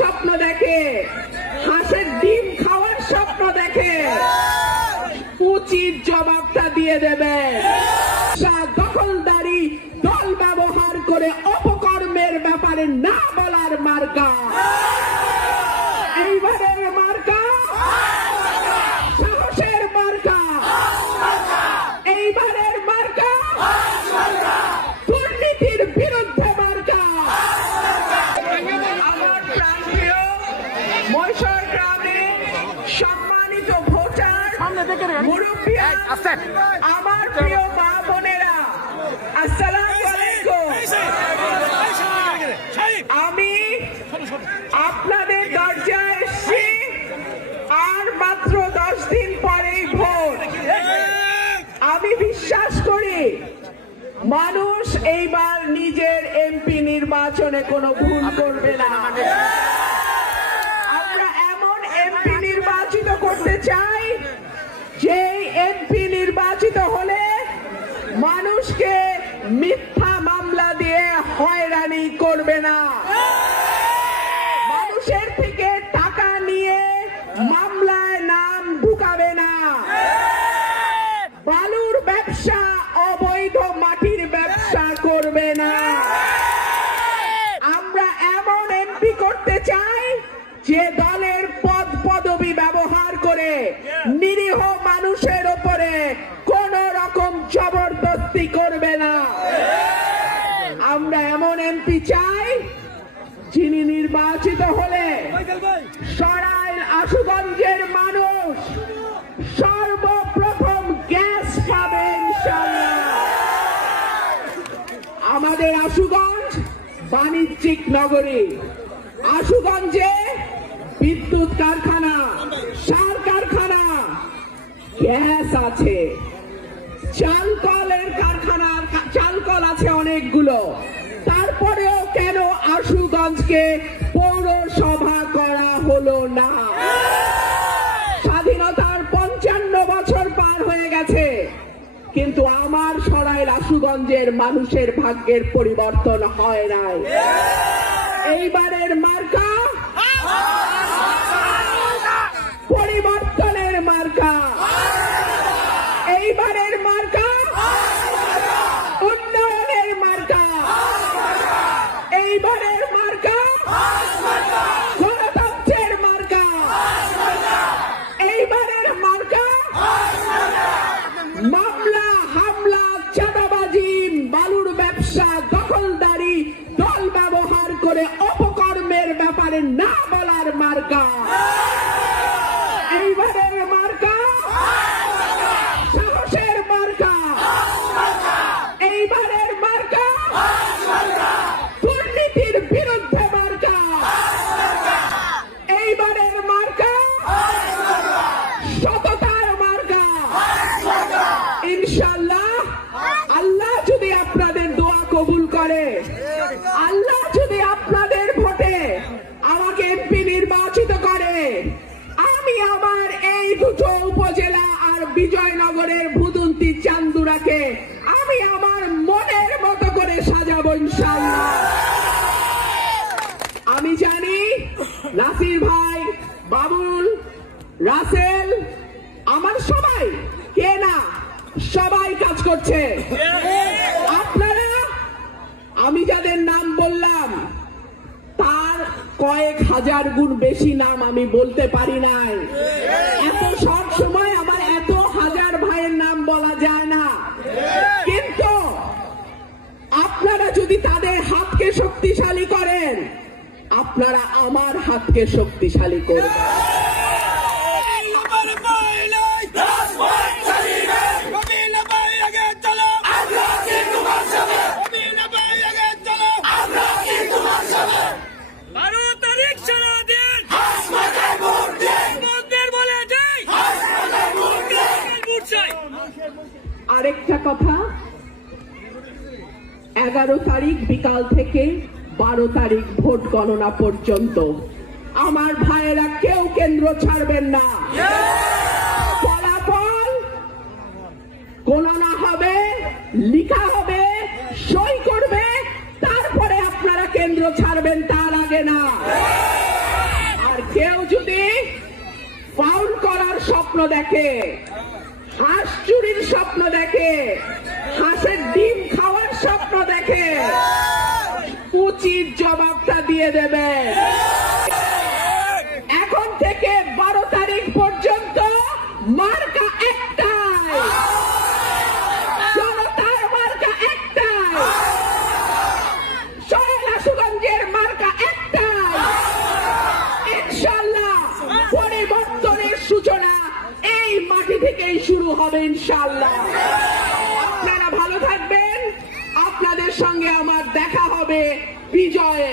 স্বপ্ন দেখে। হাঁসের ডিম খাওয়ার স্বপ্ন দেখে। উচিত জবাবটা দিয়ে দেবে। দখলদারি দল ব্যবহার করে অপকর্মের ব্যাপারে না বলার মার্কা। আমার প্রিয় মা বোনেরা, আসসালামু আমি আপনাদের দরজায় এসেছি, আর মাত্র দশ দিন পরেই ভোট। আমি বিশ্বাস করি, মানুষ এইবার নিজের এমপি নির্বাচনে কোনো ভুল করবে না। নির্বাচিত হলে মানুষকে মিথ্যা মামলা দিয়ে হয়রানি করবে না। মানুষের থেকে টাকা নিয়ে মামলায় নাম ঢুকাবে না। বালুর ব্যবসা অবৈধ, মাটির ব্যবসা করবে না। আমরা এমন এমপি করতে চাই যে দলের পদ পদবি ব্যবহার করে নিরীহ মানুষের নির্বাচিত হলে সরাইল আশুগঞ্জের মানুষ সর্বপ্রথম গ্যাস পাবে আমাদের আশুগঞ্জ বাণিজ্যিক নগরী। আশুগঞ্জে বিদ্যুৎ কারখানা, সার কারখানা, গ্যাস আছে। চালকলের কারখানা, চালকল আছে অনেকগুলো। তারপরেও কেন আশুগঞ্জকে কিন্তু আমার সরাইল আশুগঞ্জের মানুষের ভাগ্যের পরিবর্তন হয় নাই। এইবারের মার্কা করে আল্লাহ যদি আপনাদের ভোটে আমাকে এমপি নির্বাচিত করে, আমি আমার এই দুটো উপজেলা আর বিজয়নগরের ভুদন্তি চান্দুরাকে আমি আমার মনের মতো করে সাজাবো ইনশাল্লাহ আমি জানি নাসির ভাই, বাবুল, রাসেল, আমার সবাই, কে না, সবাই কাজ করছে। আমি যাদের নাম বললাম, তার কয়েক হাজার গুণ বেশি নাম আমি বলতে পারি নাই। এত সব সময় আমার এত হাজার ভাইয়ের নাম বলা যায় না। কিন্তু আপনারা যদি তাদের হাতকে শক্তিশালী করেন, আপনারা আমার হাতকে শক্তিশালী করবেন। আরেকটা কথা। এগারো তারিখ বিকাল থেকে বারো তারিখ ভোট গণনা পর্যন্ত। আমার ভাইয়েরা কেউ কেন্দ্র ছাড়বেন না। ফলাফল গণনা হবে, লিখা হবে, সই করবে, তারপরে আপনারা কেন্দ্র ছাড়বেন তার আগে না। আর কেউ যদি ফাউল করার স্বপ্ন দেখে হাঁস চুরির স্বপ্ন দেখে হাঁসের ডিম খাওয়ার স্বপ্ন দেখে উচিত জবাবটা দিয়ে দেবে। থেকেই শুরু হবে ইনশাল্লাহ আপনারা ভালো থাকবেন। আপনাদের সঙ্গে আমার দেখা হবে বিজয়ে।